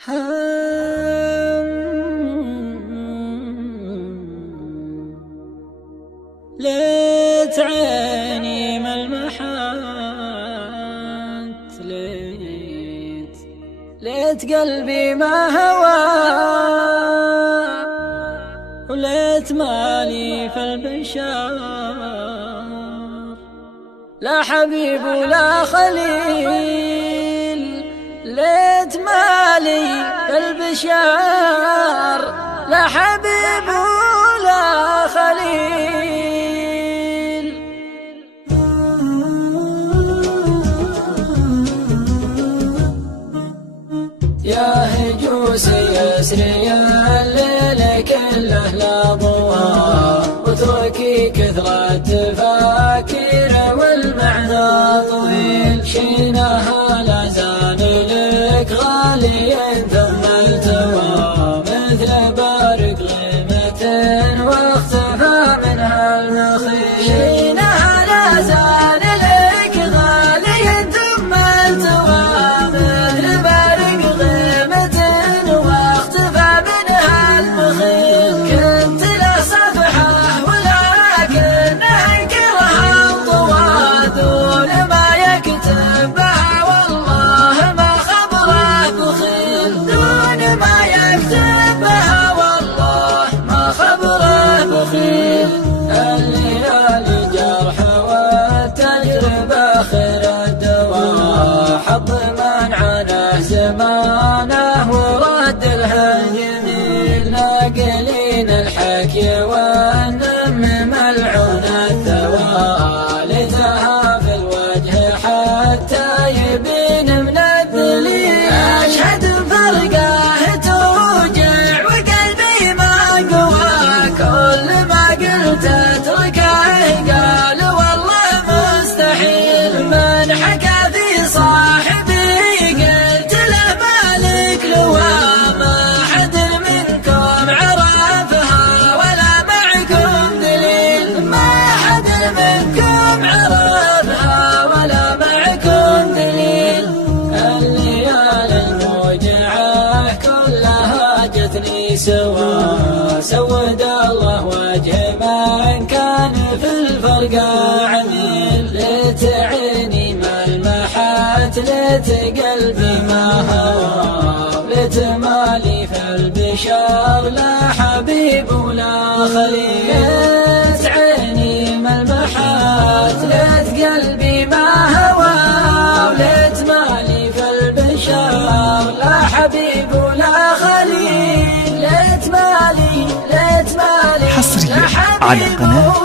ليت عيني ملمحات، ليت قلبي ما هوى، وليت مالي في البشار، لا حبيب ولا خليل. ليت مالي في البشار، لا حبيب ولا خليل. يا هجوس يسري الليل كله لا ضوى، واتركي كثرة تفاكير والمعنى طويل. شينها لا زال لك غالي ثم التوى، مثل بارق غيمة واختفى منها المخيل. شينها لا زال لك غالي ثم التوى، مثل بارق غيمة واختفى منها المخيل. كنت لا صفحة ولكنها انكرها انطوى، دون ما يكتب بها والله ما خبره بخيل. دون ما يكتب بها والله ما خبره بخيل. الليالي جرح والتجربة خير الدواء، حظ من عنه زمانه ورد له جميل. ناقلين الحكي والنم ملعون الثوى، لثها في الوجه حتى يبين من الدليل. أشهد فرقه توجع وقلبي ما قوى، كل ما قلت اتركه قال والله مستحيل. من حكى في صاحبي قلت له مالك لوى، ما حد منكم عرفها ولا معكم دليل. ما حد منكم عرفها ولا معكم دليل. الليالي الموجعة كلها جتني سوا، سود الله وجه من كان في الفرقة عميل. ليت عيني ملمحات، ليت قلبي ما هوى، ليت مالي في البشار لا حبيب ولا خليل. ليت عيني ملمحات، ليت قلبي ما هوى، وليت مالي في البشار لا حبيب ولا خليل. ليت مالي حصريا على قناة